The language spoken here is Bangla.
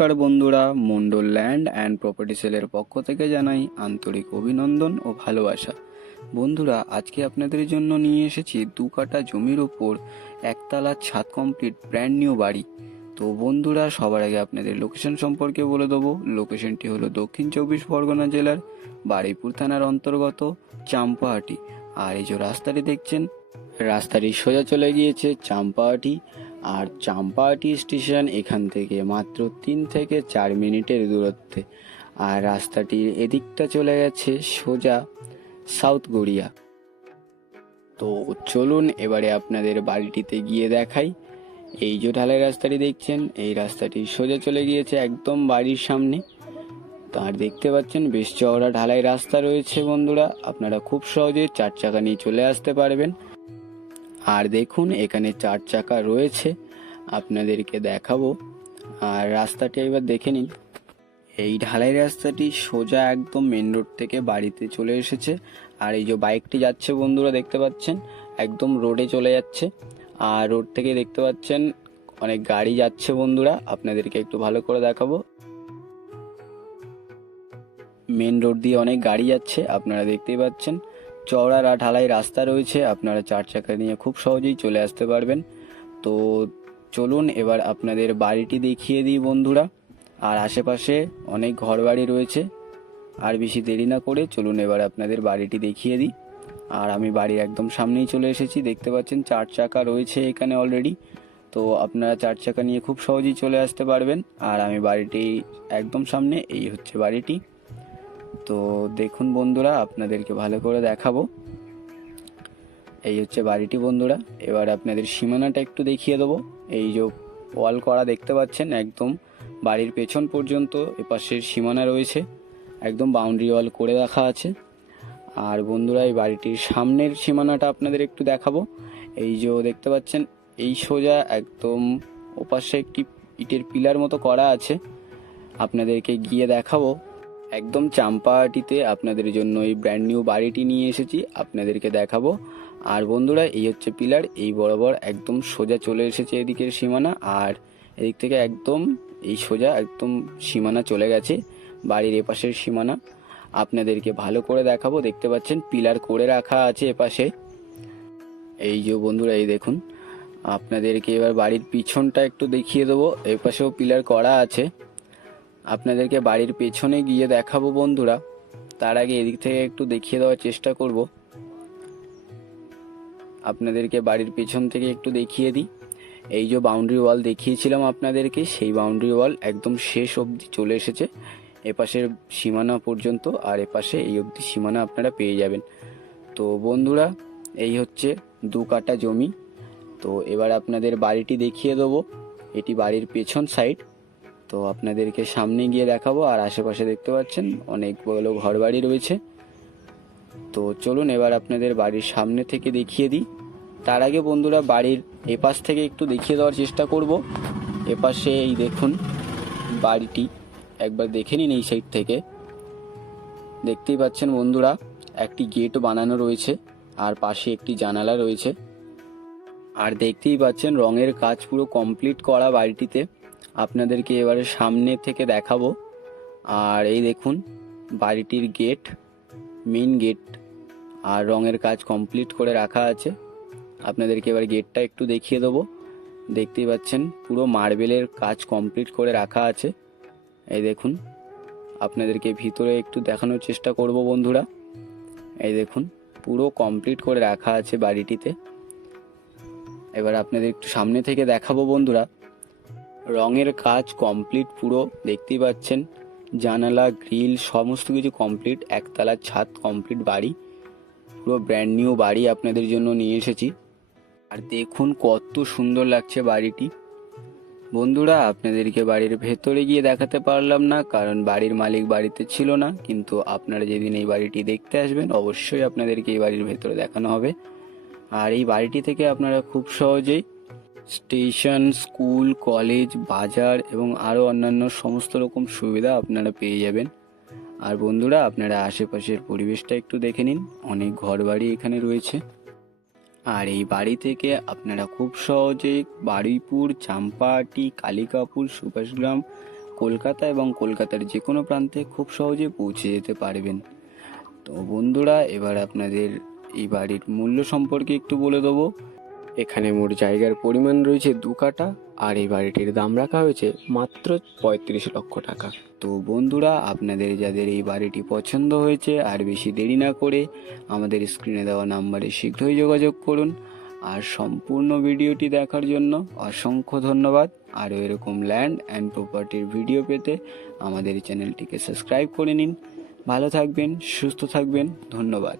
নমস্কার বন্ধুরা, মন্ডল ল্যান্ড অ্যান্ড প্রপার্টি সেলের পক্ষ থেকে জানাই আন্তরিক অভিনন্দন ও ভালোবাসা। বন্ধুরা, আজকে আপনাদের জন্য নিয়ে এসেছি দু কাটা জমির ওপর একতলা ছাদ কমপ্লিট ব্র্যান্ড নিউ বাড়ি। তো বন্ধুরা, সবার আগে আপনাদের লোকেশন সম্পর্কে বলে দেবো। লোকেশনটি হলো দক্ষিণ চব্বিশ পরগনা জেলার বারুইপুর থানার অন্তর্গত চাম্পাহাটি। আর এই যে রাস্তাটি দেখছেন, রাস্তাটি সোজা চলে গিয়েছে চাম্পাহাটি। আর চাম্পাহাটি স্টেশন এখান থেকে মাত্র তিন থেকে চার মিনিটের দূরত্বে। আর রাস্তাটির এদিকটা চলে গেছে সোজা সাউথ গড়িয়া। তো চলুন এবারে আপনাদের বাড়িটিতে গিয়ে দেখাই। এই যে ঢালাই রাস্তাটি দেখছেন, এই রাস্তাটি সোজা চলে গিয়েছে একদম বাড়ির সামনে। তার দেখতে পাচ্ছেন, বেশ চওড়া ঢালাই রাস্তা রয়েছে বন্ধুরা, আপনারা খুব সহজে চার চাকা নিয়ে চলে আসতে পারবেন। আর দেখুন, এখানে চার চাকা রয়েছে। আপনাদেরকে দেখাবো। আর রাস্তাটি এবার দেখে নিন। এই ঢালাই রাস্তাটি সোজা একদম মেন রোড থেকে বাড়িতে চলে এসেছে। আর এই যে বাইকটি যাচ্ছে বন্ধুরা, দেখতে পাচ্ছেন? একদম রোডে চলে যাচ্ছে। আর রোড থেকে দেখতে পাচ্ছেন, অনেক গাড়ি যাচ্ছে বন্ধুরা। আপনাদেরকে একটু ভালো করে দেখাবো। মেন রোড দিয়ে অনেক গাড়ি যাচ্ছে, আপনারা দেখতেই পাচ্ছেন। চওড়া রা- ঢালাই রাস্তা রয়েছে, আপনারা চার চাকা নিয়ে খুব সহজেই চলে আসতে পারবেন। তো চলুন এবার আপনাদের বাড়িটি দেখিয়ে দিই বন্ধুরা। আর আশেপাশে অনেক ঘরবাড়ি রয়েছে, আর বেশি দেরি না করে চলুন এবার আপনাদের বাড়িটি দেখিয়ে দিই। আর আমি বাড়ির একদম সামনেই চলে এসেছি, দেখতে পাচ্ছেন চার চাকা রয়েছে এখানে অলরেডি তো আপনারা চার চাকা নিয়ে খুব সহজেই চলে আসতে পারবেন। আর আমি বাড়িটি একদম সামনে, এই হচ্ছে বাড়িটি। তো দেখুন বন্ধুরা, আপনাদেরকে ভালো করে দেখাবো। এই হচ্ছে বাড়িটি বন্ধুরা, এবার আপনাদের সীমানাটা একটু দেখিয়ে দেবো। এই যে ওয়াল করা দেখতে পাচ্ছেন, একদম বাড়ির পেছন পর্যন্ত এপাশের সীমানা রয়েছে, একদম বাউন্ডারি ওয়াল করে রাখা আছে। আর বন্ধুরা, এই বাড়িটির সামনের সীমানাটা আপনাদের একটু দেখাবো। এই যে দেখতে পাচ্ছেন, এই সোজা একদম ওপাশে একটি ইটের পিলার মতো করা আছে। আপনাদেরকে গিয়ে দেখাবো। একদম চাম্পাহাটিতে আপনাদের জন্য এই ব্র্যান্ড নিউ বাড়িটি নিয়ে এসেছি, আপনাদেরকে দেখাবো। আর বন্ধুরা, এই হচ্ছে পিলার, এই বরাবর একদম সোজা চলে এসেছে এদিকের সীমানা, আর এদিক থেকে একদম এই সোজা একদম সীমানা চলে গেছে বাড়ির এপাশের সীমানা। আপনাদেরকে ভালো করে দেখাবো, দেখতে পাচ্ছেন পিলার করে রাখা আছে এপাশে। এই যে বন্ধুরা, এই দেখুন, আপনাদেরকে এবার বাড়ির পিছনটা একটু দেখিয়ে দেবো, এপাশেও পিলার করা আছে। আপনাদেরকে বাড়ির পেছনে গিয়ে দেখাবো বন্ধুরা। তার আগে এদিক থেকে একটু দেখিয়ে দেওয়ার চেষ্টা করব। আপনাদেরকে বাড়ির পেছন থেকে একটু দেখিয়ে দিই। এই যে বাউন্ডারি ওয়াল দেখিয়েছিলাম আপনাদেরকে, সেই বাউন্ডারি ওয়াল একদম শেষ অবধি চলে এসেছে। এপাশের সীমানা পর্যন্ত আর এপাশে এই অবধি সীমানা আপনারা পেয়ে যাবেন। তো বন্ধুরা, এই হচ্ছে দু কাটা জমি। তো এবার আপনাদের বাড়িটি দেখিয়ে দেবো। এটি বাড়ির পেছন সাইড তো আপনাদেরকে সামনে গিয়ে দেখাবো, আর আশেপাশে দেখতে পাচ্ছেন অনেকগুলো ঘর বাড়ি রয়েছে। তো চলুন এবার আপনাদের বাড়ির সামনে থেকে দেখিয়ে দিই। তার আগে বন্ধুরা, বাড়ির এপাশ থেকে একটু দেখিয়ে দেওয়ার চেষ্টা করব। এপাশে এই দেখুন বাড়িটি, একবার দেখে নিন এই সাইড থেকে। দেখতেই পাচ্ছেন বন্ধুরা, একটি গেট বানানো রয়েছে, আর পাশে একটি জানালা রয়েছে। আর দেখতেই পাচ্ছেন রঙের কাজ পুরো কমপ্লিট করা বাড়িটিতে। আপনাদেরকে এবারে সামনে থেকে দেখাবো। আর এই দেখুন, বাড়িটির গেট মেন গেট আর রঙের কাজ কমপ্লিট করে রাখা আছে। আপনাদেরকে এবার গেটটা একটু দেখিয়ে দেবো। দেখতেই পাচ্ছেন, পুরো মার্বেলের কাজ কমপ্লিট করে রাখা আছে। এই দেখুন, আপনাদেরকে ভিতরে একটু দেখানোর চেষ্টা করব বন্ধুরা। এই দেখুন, পুরো কমপ্লিট করে রাখা আছে বাড়িটিতে। এবার আপনাদের একটু সামনে থেকে দেখাবো বন্ধুরা। রঙের কাজ কমপ্লিট পুরো, দেখতেই পাচ্ছেন। জানালা গ্রিল সমস্ত কিছু কমপ্লিট একতলার ছাদ কমপ্লিট বাড়ি। পুরো ব্র্যান্ড নিউ বাড়ি আপনাদের জন্য নিয়ে এসেছি। আর দেখুন কত সুন্দর লাগছে বাড়িটি। বন্ধুরা, আপনাদেরকে বাড়ির ভেতরে গিয়ে দেখাতে পারলাম না, কারণ বাড়ির মালিক বাড়িতে ছিল না, কিন্তু আপনারা যেদিন এই বাড়িটি দেখতে আসবেন, অবশ্যই আপনাদেরকে এই বাড়ির ভেতরে দেখানো হবে। আর এই বাড়িটি থেকে আপনারা খুব সহজেই স্টেশন, স্কুল, কলেজ, বাজার এবং আরও অন্যান্য সমস্ত রকম সুবিধা আপনারা পেয়ে যাবেন। আর বন্ধুরা, আপনারা আশেপাশের পরিবেশটা একটু দেখে নিন। অনেক ঘরবাড়ি এখানে রয়েছে। আর এই বাড়ি থেকে আপনারা খুব সহজেই বারুইপুর, চাম্পাহাটি, কালিকাপুর, সুভাষগ্রাম, কলকাতা এবং কলকাতার যে কোনো প্রান্তে খুব সহজে পৌঁছে যেতে পারবেন। তো বন্ধুরা, এবার আপনাদের এই বাড়ির মূল্য সম্পর্কে একটু বলে দেবো। এখানে মোট জায়গার পরিমাণ রয়েছে দু কাটা আর এই বাড়িটির দাম রাখা হয়েছে মাত্র পঁয়ত্রিশ লক্ষ টাকা। তো বন্ধুরা, আপনাদের যাদের এই বাড়িটি পছন্দ হয়েছে আর বেশি দেরি না করে আমাদের স্ক্রিনে দেওয়া নাম্বারে শীঘ্রই যোগাযোগ করুন। আর সম্পূর্ণ ভিডিওটি দেখার জন্য অসংখ্য ধন্যবাদ। আরও এরকম ল্যান্ড অ্যান্ড প্রপার্টির ভিডিও পেতে আমাদের চ্যানেলটিকে সাবস্ক্রাইব করে নিন। ভালো থাকবেন, সুস্থ থাকবেন, ধন্যবাদ।